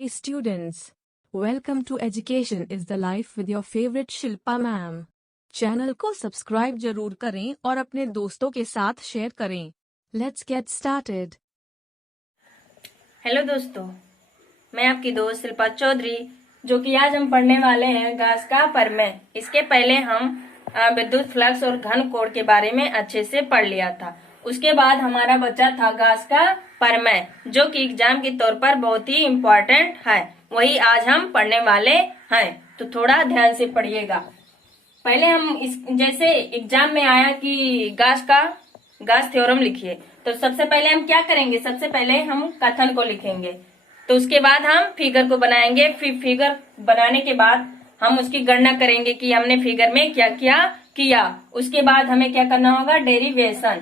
Hey students, welcome to Education is the Life with your favorite Shilpa ma'am. Channel को subscribe जरूर करें और अपने दोस्तों के साथ शेयर करें। Let's get started. हेलो दोस्तों, मैं आपकी दोस्त शिल्पा चौधरी, जो कि आज हम पढ़ने वाले हैं घास का परमेय। इसके पहले हम विद्युत फ्लक्स और घन कोण के बारे में अच्छे से पढ़ लिया था। उसके बाद हमारा बचा था घास का परमेय, जो कि एग्जाम के तौर पर बहुत ही इम्पोर्टेंट है। वही आज हम पढ़ने वाले हैं, तो थोड़ा ध्यान से पढ़िएगा। पहले हम जैसे एग्जाम में आया कि घास थ्योरम लिखिए, तो सबसे पहले हम क्या करेंगे? सबसे पहले हम कथन को लिखेंगे, तो उसके बाद हम फिगर को बनाएंगे। फिर फिगर बनाने के बाद हम उसकी गणना करेंगे कि हमने फिगर में क्या क्या किया। उसके बाद हमें क्या करना होगा? डेरिवेशन,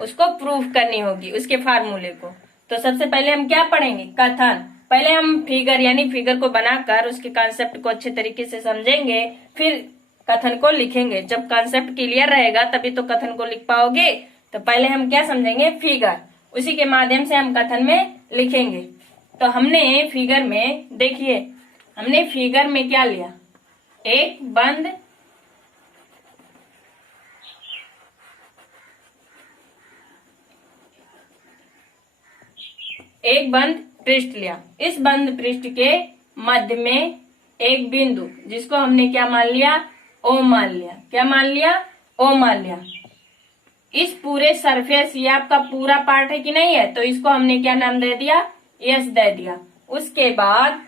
उसको प्रूफ करनी होगी, उसके फार्मूले को। तो सबसे पहले हम क्या पढ़ेंगे? कथन। पहले हम फिगर यानी फिगर को बनाकर उसके कॉन्सेप्ट को अच्छे तरीके से समझेंगे, फिर कथन को लिखेंगे। जब कॉन्सेप्ट क्लियर रहेगा तभी तो कथन को लिख पाओगे। तो पहले हम क्या समझेंगे? फिगर, उसी के माध्यम से हम कथन में लिखेंगे। तो हमने फिगर में देखिए, हमने फिगर में क्या लिया? एक बंद पृष्ठ लिया। इस बंद पृष्ठ के मध्य में एक बिंदु, जिसको हमने क्या मान लिया? ओ मान लिया। क्या मान लिया? ओ मान लिया। इस पूरे सरफेस, ये आपका पूरा पार्ट है कि नहीं है, तो इसको हमने क्या नाम दे दिया? एस दे दिया। उसके बाद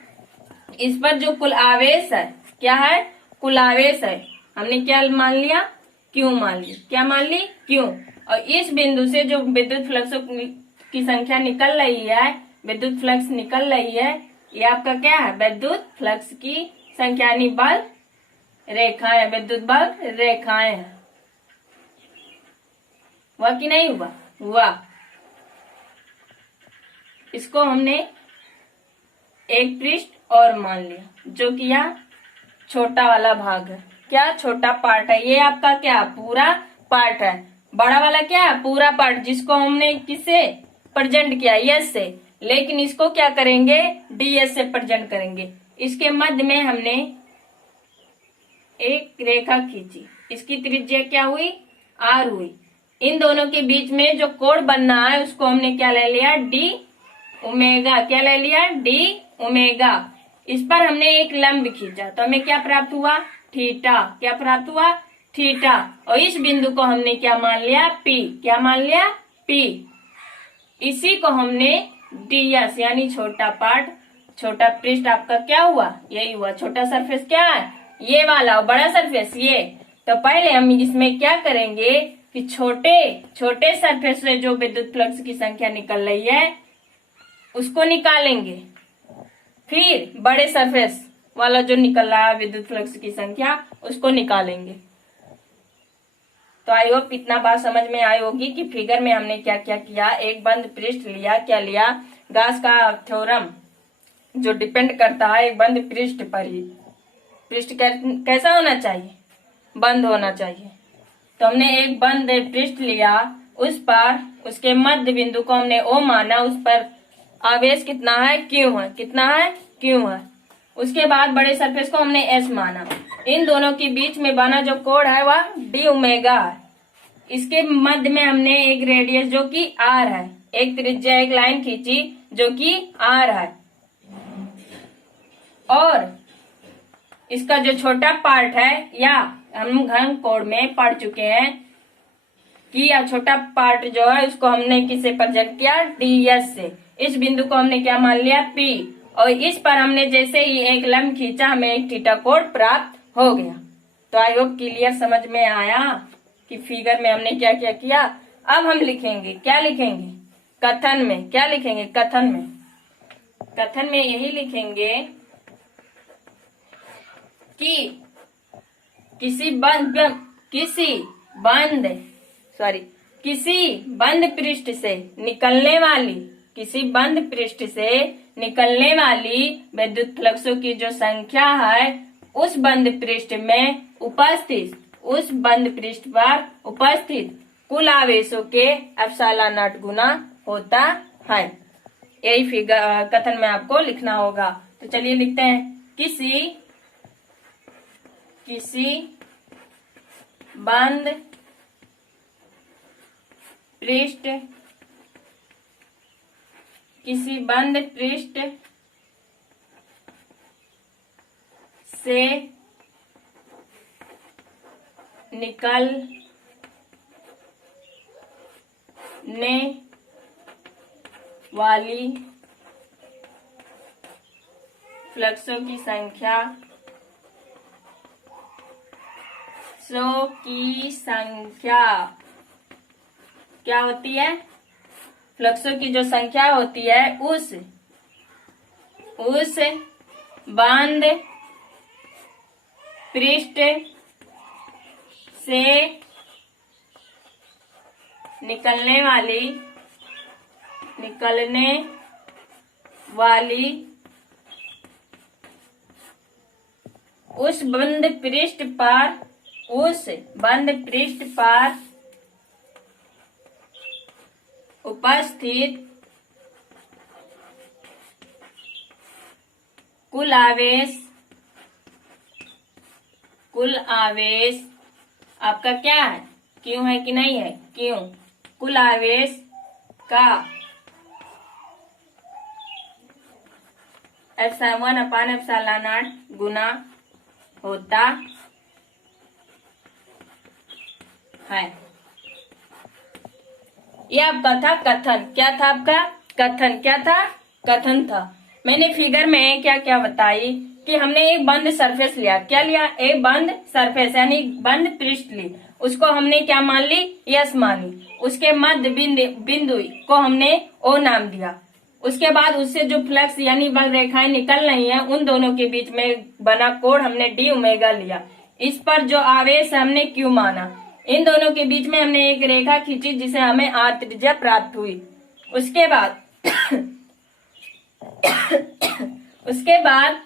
इस पर जो कुल आवेश है, क्या है? कुल आवेश है, हमने क्या मान लिया? क्यू मान ली। क्या मान ली? क्यू। और इस बिंदु से जो विद्युत फ्लक्स की संख्या निकल रही है, विद्युत फ्लक्स निकल रही है, ये आपका क्या है? विद्युत फ्लक्स की संख्या यानी बल रेखाएं, विद्युत बल रेखाएं हैं। हुआ कि नहीं हुआ? हुआ। इसको हमने एक पृष्ठ और मान लिया, जो कि यहाँ छोटा वाला भाग है। क्या? छोटा पार्ट है। ये आपका क्या? पूरा पार्ट है। बड़ा वाला क्या है? पूरा पार्ट, जिसको हमने किससे प्रेजेंट किया? यस से। लेकिन इसको क्या करेंगे? डीएस से प्रेजेंट करेंगे। इसके मध्य में हमने एक रेखा खींची, इसकी त्रिज्या क्या हुई? आर हुई। इन दोनों के बीच में जो कोण बनना है, उसको हमने क्या ले लिया? D omega. क्या ले लिया? D omega. इस पर हमने एक लंब खींचा, तो हमें क्या प्राप्त हुआ? थीटा। क्या प्राप्त हुआ? थीटा। और इस बिंदु को हमने क्या मान लिया? पी। क्या मान लिया? पी। इसी को हमने डीएस यानी छोटा पार्ट, छोटा पृष्ठ आपका क्या हुआ? यही हुआ। छोटा सरफेस क्या है? ये वाला। और बड़ा सरफेस ये। तो पहले हम इसमें क्या करेंगे कि छोटे छोटे सरफेस से जो विद्युत फ्लक्स की संख्या निकल रही है, उसको निकालेंगे। फिर बड़े सरफेस वाला जो निकल रहा है विद्युत फ्लक्स की संख्या, उसको निकालेंगे। तो आई होप इतना बात समझ में आई होगी कि फिगर में हमने क्या क्या किया। एक बंद पृष्ठ लिया। क्या लिया? घास का थ्योरम, जो डिपेंड करता है एक बंद पृष्ठ पर ही। पृष्ठ कैसा होना चाहिए? बंद होना चाहिए। तो हमने एक बंद पृष्ठ लिया, उस पर उसके मध्य बिंदु को हमने ओ माना, उस पर आवेश कितना है? क्यू है। कितना है? क्यू है। उसके बाद बड़े सरफेस को हमने एस माना। इन दोनों के बीच में बना जो कोण है वह डी ओमेगा है। इसके मध्य में हमने एक रेडियस जो कि आर है, एक त्रिज्या, एक लाइन खींची जो कि आर है। और इसका जो छोटा पार्ट है, या हम घन कोण में पढ़ चुके हैं कि यह छोटा पार्ट जो है उसको हमने किससे प्रेजेंट किया? डीएस से। इस बिंदु को हमने क्या मान लिया? पी। और इस पर हमने जैसे ही एक लंब खींचा, हमें एक थीटा कोण प्राप्त हो गया। तो आई होप क्लियर समझ में आया कि फिगर में हमने क्या क्या किया। अब हम लिखेंगे, क्या लिखेंगे? कथन में। क्या लिखेंगे? कथन में। कथन में यही लिखेंगे कि किसी बंद पृष्ठ से निकलने वाली विद्युत फ्लक्सों की जो संख्या है, उस बंद पृष्ठ पर उपस्थित कुल आवेशों के एप्सिलॉन नॉट गुना होता है। यही फिगर कथन में आपको लिखना होगा। तो चलिए लिखते हैं, किसी बंद पृष्ठ से निकलने वाली फ्लक्सों की संख्या क्या होती है? फ्लक्सों की जो संख्या होती है उस बंद पृष्ठ से निकलने वाली उस बंद पृष्ठ पर उपस्थित कुल आवेश आपका क्या है? क्यों है कि नहीं है? क्यों? कुल आवेश का 1/ε0 गुना होता है। ये आपका था कथन। क्या था आपका कथन? क्या था? कथन था। मैंने फिगर में क्या क्या बताई कि हमने एक बंद सरफेस लिया। क्या लिया? एक बंद सरफेस यानी बंद पृष्ठ ली। उसको हमने क्या मान ली? यस मानी। उसके मध्य बिंदु को हमने ओ नाम दिया। उसके बाद उससे जो फ्लक्स यानी वह रेखाएं निकल रही हैं उन दोनों के बीच में बना कोण हमने डी ओमेगा लिया। इस पर जो आवेश हमने क्यू माना। इन दोनों के बीच में हमने एक रेखा खींची जिसे हमें आर त्रिज्या प्राप्त हुई। उसके बाद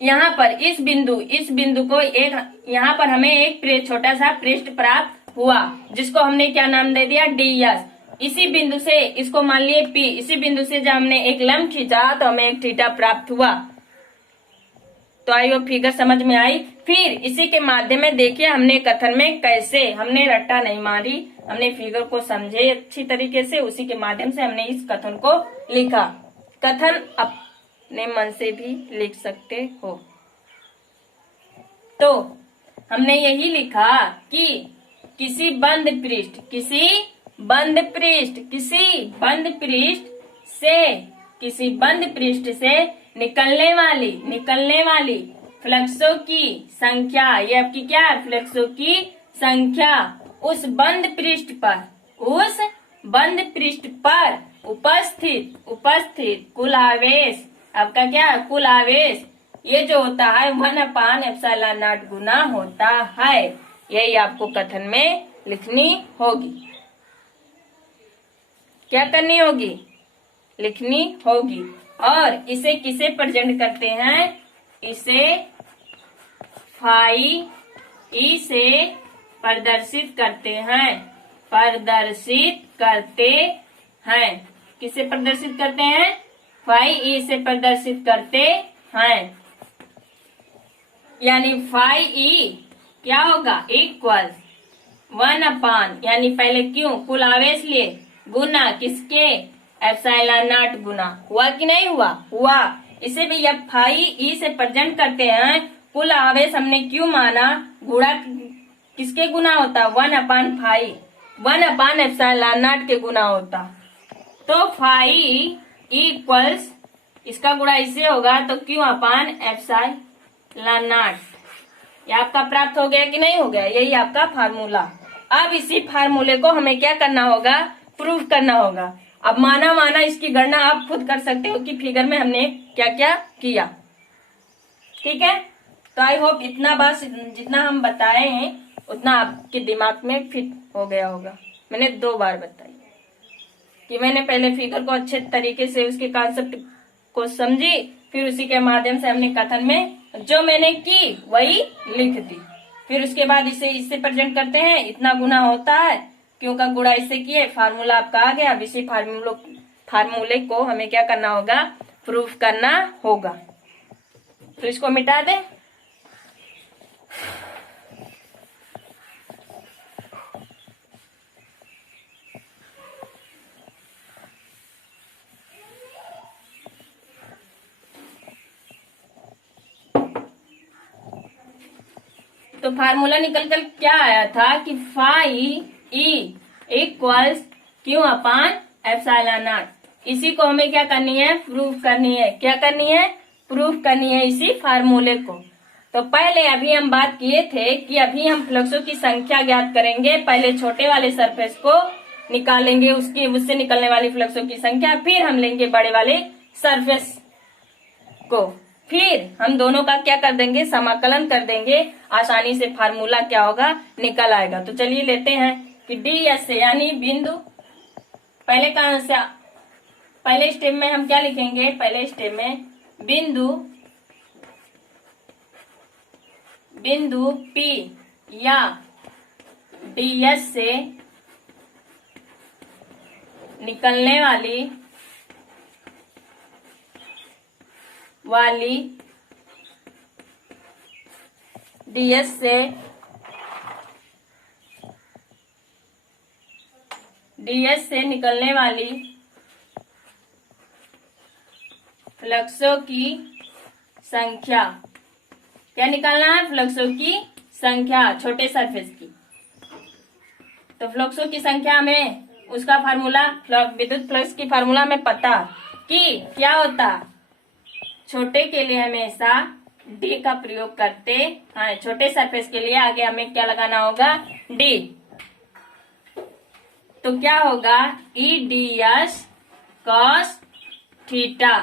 यहाँ पर इस बिंदु को यहाँ पर हमें एक छोटा सा पृष्ठ प्राप्त हुआ जिसको हमने क्या नाम दे दिया? D S. इसी बिंदु से इसको मान लिए पी। इसी बिंदु से जब हमने एक लंब खींचा तो हमें एक थीटा प्राप्त हुआ। तो आई वो फिगर समझ में आई। फिर इसी के माध्यम में देखिए हमने कथन में कैसे, हमने रट्टा नहीं मारी, हमने फिगर को समझे अच्छी तरीके से, उसी के माध्यम से हमने इस कथन को लिखा। कथन अपने मन से भी लिख सकते हो। तो हमने यही लिखा कि किसी बंद पृष्ठ से निकलने वाली फ्लक्सों की संख्या, ये आपकी क्या है? फ्लक्सों की संख्या उस बंद पृष्ठ पर उपस्थित कुल आवेश, आपका क्या है? कुल आवेश ये जो होता है 1/ε0 गुना होता है। यही आपको कथन में लिखनी होगी। क्या करनी होगी? लिखनी होगी। और इसे किसे प्रेजेंट करते हैं? इसे फाई ई से प्रदर्शित करते हैं। किसे प्रदर्शित करते हैं? फाई ई से प्रदर्शित करते हैं। यानी फाई ई क्या होगा? इक्वल 1/, यानी पहले क्यों कुल आवेश लिए गुना किसके? ε0 गुना। हुआ कि नहीं हुआ? हुआ। इसे भी अब फाई ई से प्रेजेंट करते हैं। कुल आवेश हमने क्यों माना? गुणा किसके गुना होता? 1/ε0 के गुना होता। तो फाई इक्वल्स इसका गुणा इससे होगा तो Q/ε0। ये आपका प्राप्त हो गया कि नहीं हो गया? यही आपका फार्मूला। अब इसी फार्मूले को हमें क्या करना होगा? प्रूफ करना होगा। अब माना इसकी गणना आप खुद कर सकते हो कि फिगर में हमने क्या क्या किया। ठीक है, तो आई होप इतना बस जितना हम बताए हैं उतना आपके दिमाग में फिट हो गया होगा। मैंने 2 बार बताई कि मैंने पहले फिगर को अच्छे तरीके से उसके कॉन्सेप्ट को समझी, फिर उसी के माध्यम से हमने कथन में जो मैंने की वही लिख दी। फिर उसके बाद इससे प्रेजेंट करते हैं, इतना गुना होता है, क्यों का गुणा इससे किए, फार्मूला आपका आ गया। अब इसी फार्मूला फार्मूले को हमें क्या करना होगा, प्रूफ करना होगा। तो इसको मिटा दें। तो फार्मूला निकल कर क्या आया था कि phi E equals Q upon epsilon naught. इसी को हमें क्या करनी है, प्रूफ करनी है। क्या करनी है, प्रूफ करनी है इसी फार्मूले को। तो पहले अभी हम बात किए थे कि अभी हम फ्लक्सों की संख्या ज्ञात करेंगे। पहले छोटे वाले सरफेस को निकालेंगे, उससे निकलने वाली फ्लक्सों की संख्या, फिर हम लेंगे बड़े वाले सरफेस को, फिर हम दोनों का क्या कर देंगे, समाकलन कर देंगे। आसानी से फार्मूला क्या होगा, निकल आएगा। तो चलिए लेते हैं कि डी एस से यानी बिंदु, पहले स्टेप में हम क्या लिखेंगे, पहले स्टेप में बिंदु P या ds से निकलने वाली ds से निकलने वाली फ्लक्सों की संख्या, क्या निकालना है, फ्लक्सों की संख्या छोटे सरफेस की। तो फ्लक्सों की संख्या में उसका फार्मूला, विद्युत फ्लक्स की फार्मूला में पता कि क्या होता, छोटे के लिए हमेशा डी का प्रयोग करते हैं। छोटे सरफेस के लिए आगे हमें क्या लगाना होगा, डी। तो क्या होगा, E D S cos theta,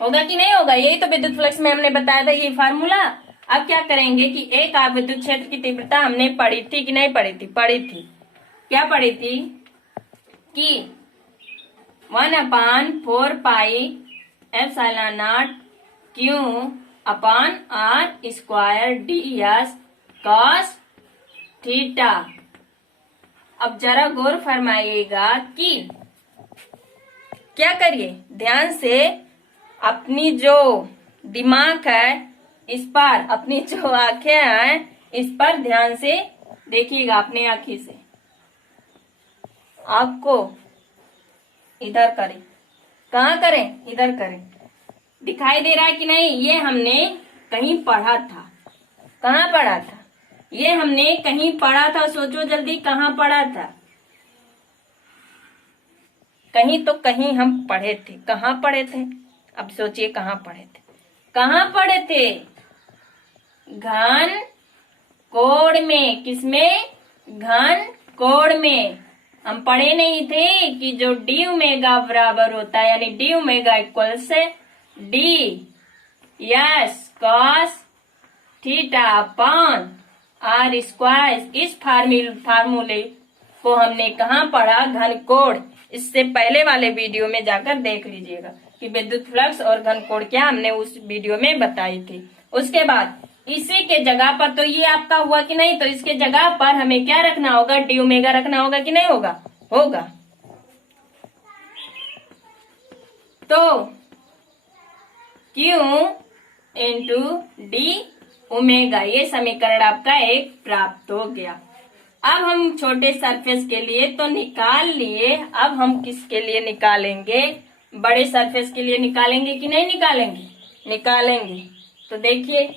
होगा कि नहीं होगा। यही तो विद्युत फ्लक्स में हमने बताया था ये फार्मूला। अब क्या करेंगे कि एक आप विद्युत क्षेत्र की तीव्रता हमने पढ़ी थी कि नहीं पढ़ी थी, पढ़ी थी। क्या पढ़ी थी कि 1/4 pi epsilon naught Q upon R square D S cos theta. अब जरा गौर फरमाइएगा कि क्या करिए, ध्यान से अपनी जो दिमाग है इस पर, अपनी जो आंखें हैं इस पर ध्यान से देखिएगा। अपनी आंखी से आंख को इधर करें, कहाँ करें, इधर करें। दिखाई दे रहा है कि नहीं, ये हमने कहीं पढ़ा था। कहाँ पढ़ा था, ये हमने कहीं पढ़ा था। सोचो जल्दी, कहाँ पढ़ा था, कहीं तो कहीं हम पढ़े थे। कहाँ पढ़े थे, अब सोचिए कहाँ पढ़े थे, कहाँ पढ़े थे, घन कोण में। किसमें, घन कोण में। हम पढ़े नहीं थे कि जो डी ओमेगा बराबर होता है, यानी डी ओमेगा इक्वल से D S cos theta upon R square. इस फार्मूले को हमने कहाँ पढ़ा, घन कोण। इससे पहले वाले वीडियो में जाकर देख लीजिएगा कि विद्युत फ्लक्स और घन कोण क्या हमने उस वीडियो में बताई थी। उसके बाद इसी के जगह पर, तो ये आपका हुआ कि नहीं, तो इसके जगह पर हमें क्या रखना होगा, डी ओमेगा रखना होगा कि नहीं होगा, होगा। तो क्यू इंटू डी ओमेगा, ये समीकरण आपका एक प्राप्त हो गया। अब हम छोटे सरफेस के लिए तो निकाल लिए, अब हम किसके लिए निकालेंगे, बड़े सरफेस के लिए निकालेंगे कि नहीं निकालेंगे, निकालेंगे। तो देखिए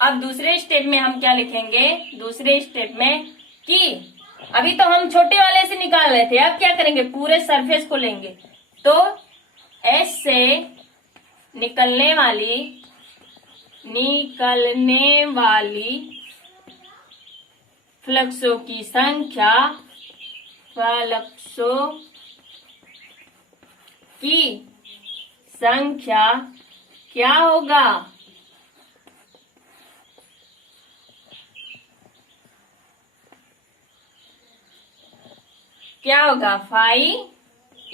अब दूसरे स्टेप में हम क्या लिखेंगे, दूसरे स्टेप में कि अभी तो हम छोटे वाले से निकाल रहे थे, अब क्या करेंगे, पूरे सरफेस को लेंगे। तो एस से निकलने वाली फ्लक्सों की संख्या, फ्लक्सों की संख्या क्या होगा, क्या होगा, फाई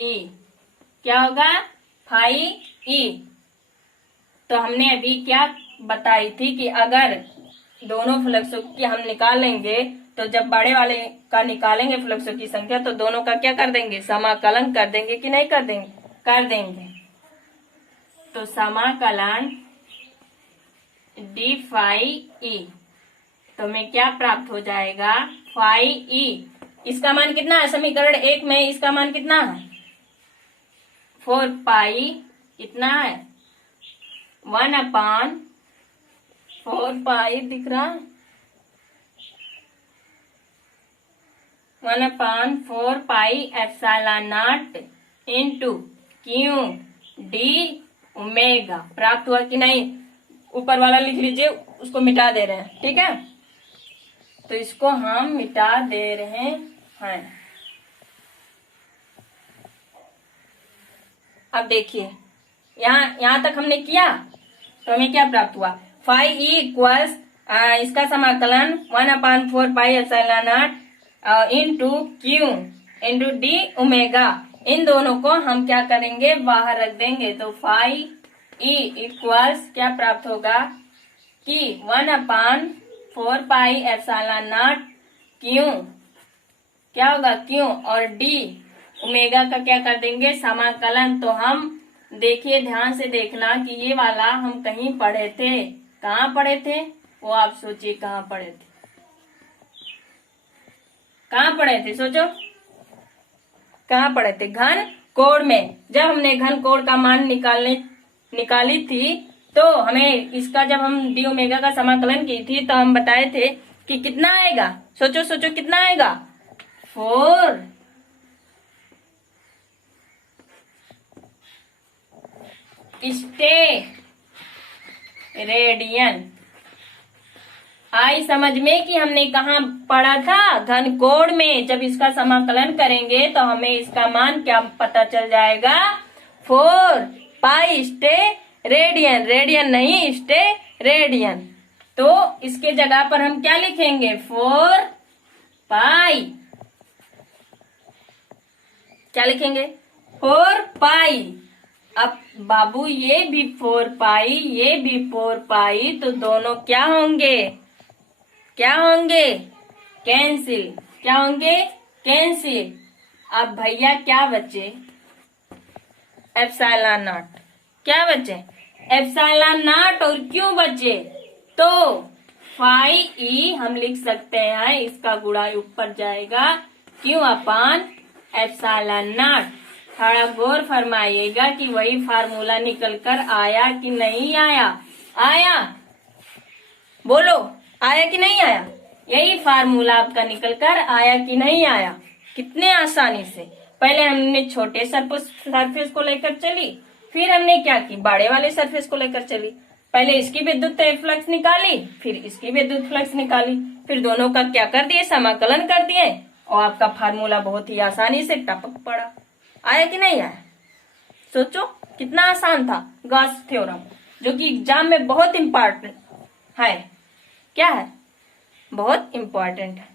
ई। क्या होगा, फाई ई। तो हमने अभी क्या बताई थी कि अगर दोनों फ्लक्सों की हम निकालेंगे, तो जब बड़े वाले का निकालेंगे फ्लक्सों की संख्या, तो दोनों का क्या कर देंगे, समाकलन कर देंगे कि नहीं कर देंगे। कर देंगे तो समाकलन डी फाई ई, तो हमें क्या प्राप्त हो जाएगा, फाई ई। इसका मान कितना है, समीकरण 1 में इसका मान कितना है, 4 पाई कितना है, 1/4 पाई दिख रहा, 1/4 pi epsilon naught into Q D omega. प्राप्त हुआ कि नहीं, ऊपर वाला लिख लीजिए, उसको मिटा दे रहे हैं, ठीक है। तो इसको हम मिटा दे रहे हैं। अब देखिए यहां तक हमने किया तो हमें क्या प्राप्त हुआ, फाई ई इक्वल्स इसका समाकलन 1/4 pi epsilon naught into Q into D omega. इन दोनों को हम क्या करेंगे, बाहर रख देंगे तो फाई ई इक्वल्स क्या प्राप्त होगा कि 1/4 पाई एप्सिलॉन नॉट क्यू, क्या होगा क्यू, और डी ओमेगा का क्या कर देंगे, समाकलन। तो हम देखिए, ध्यान से देखना कि ये वाला हम कहीं पढ़े थे, कहाँ पढ़े थे वो आप सोचिए, कहाँ पढ़े थे, कहाँ पढ़े थे, सोचो कहाँ पढ़े थे, घन कोण में। जब हमने घन कोण का मान निकाली थी तो हमें इसका, जब हम डी ओमेगा का समाकलन की थी तो हम बताए थे कि कितना आएगा, सोचो सोचो कितना आएगा, 4 रेडियन। आई समझ में कि हमने कहा पढ़ा था, घन कोण में। जब इसका समाकलन करेंगे तो हमें इसका मान क्या पता चल जाएगा, 4 पाई रेडियन, रेडियन नहीं रेडियन। तो इसके जगह पर हम क्या लिखेंगे, 4 पाई, क्या लिखेंगे, 4 पाई। अब बाबू ये भी 4 पाई, ये भी 4 पाई, तो दोनों क्या होंगे, क्या होंगे, कैंसिल, क्या होंगे, कैंसिल। अब भैया क्या बचे, एप्सिलॉन नॉट, क्या बचे, एप्सिलॉन नॉट और क्यों बचे, तो फाई ई हम लिख सकते हैं, इसका गुणा ऊपर जाएगा क्यों अपान एप्सिलॉन नॉट। थोड़ा गौर फरमाइएगा कि वही फार्मूला निकल कर आया कि नहीं आया, आया, बोलो आया कि नहीं आया, यही फार्मूला आपका निकल कर आया कि नहीं आया, कितने आसानी से। पहले हमने छोटे सरफेस को लेकर चली, फिर हमने क्या की, बड़े वाले सरफेस को लेकर चली। पहले इसकी विद्युत फ्लक्स निकाली, फिर इसकी विद्युत फ्लक्स निकाली, फिर दोनों का क्या कर दिए, समाकलन कर दिए, और आपका फार्मूला बहुत ही आसानी से टपक पड़ा। आया कि नहीं आया, सोचो कितना आसान था गॉस थ्योरम, जो कि एग्जाम में बहुत इम्पोर्टेंट है। क्या है, बहुत इम्पोर्टेंट है।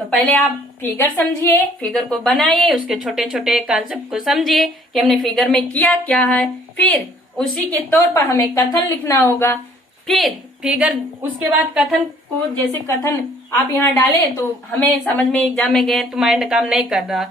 तो पहले आप फिगर समझिए, फिगर को बनाइए, उसके छोटे छोटे कॉन्सेप्ट को समझिए कि हमने फिगर में किया क्या है, फिर उसी के तौर पर हमें कथन लिखना होगा। फिर फिगर, उसके बाद कथन को, जैसे कथन आप यहाँ डाले तो हमें समझ में, एग्जाम में गए तो माइंड काम नहीं कर रहा,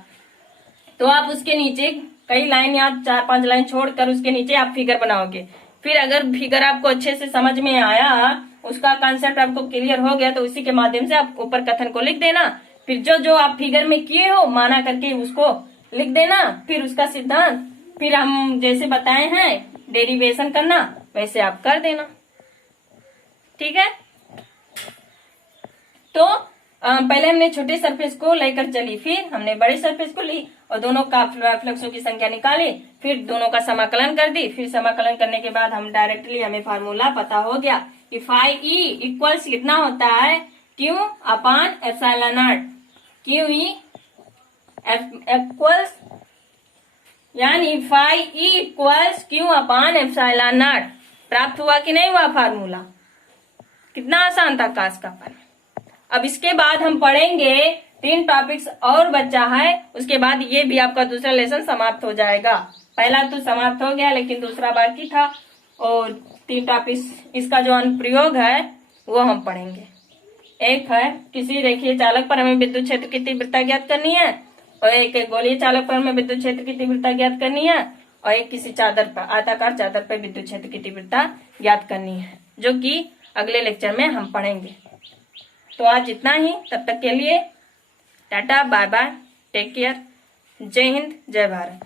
तो आप उसके नीचे कई लाइन या 4-5 लाइन छोड़कर उसके नीचे आप फिगर बनाओगे। फिर अगर फिगर आपको अच्छे से समझ में आया, उसका कॉन्सेप्ट आपको क्लियर हो गया, तो उसी के माध्यम से आप ऊपर कथन को लिख देना। फिर जो जो आप फिगर में किए हो माना करके उसको लिख देना, फिर उसका सिद्धांत, फिर हम जैसे बताए हैं डेरिवेशन करना, वैसे आप कर देना, ठीक है। तो पहले हमने छोटे सरफेस को लेकर चली, फिर हमने बड़े सरफेस को ली और दोनों का फ्लक्सों की संख्या निकाली, फिर दोनों का समाकलन कर दी। फिर समाकलन करने के बाद हम डायरेक्टली, हमें फार्मूला पता हो गया कि फाई ई इक्वल्स कितना होता है, Q upon epsilon naught, Q E equals, यानी phi E equals Q upon epsilon naught. प्राप्त हुआ कि नहीं हुआ फार्मूला, कितना आसान था काश का पानी। अब इसके बाद हम पढ़ेंगे 3 टॉपिक्स और बचा है, उसके बाद ये भी आपका दूसरा लेसन समाप्त हो जाएगा। पहला तो समाप्त हो गया, लेकिन दूसरा बाकी था, और 3 टॉपिक्स, इसका जो अनुप्रयोग है वो हम पढ़ेंगे। एक है किसी रेखीय चालक पर हमें विद्युत क्षेत्र की तीव्रता ज्ञात करनी है, और एक गोलीय चालक पर हमें विद्युत क्षेत्र की तीव्रता ज्ञात करनी है, और एक किसी चादर पर, आयताकार चादर पर विद्युत क्षेत्र की तीव्रता ज्ञात करनी है, जो कि अगले लेक्चर में हम पढ़ेंगे। तो आज इतना ही, तब तक के लिए टाटा, बाय बाय, टेक केयर, जय हिंद, जय भारत।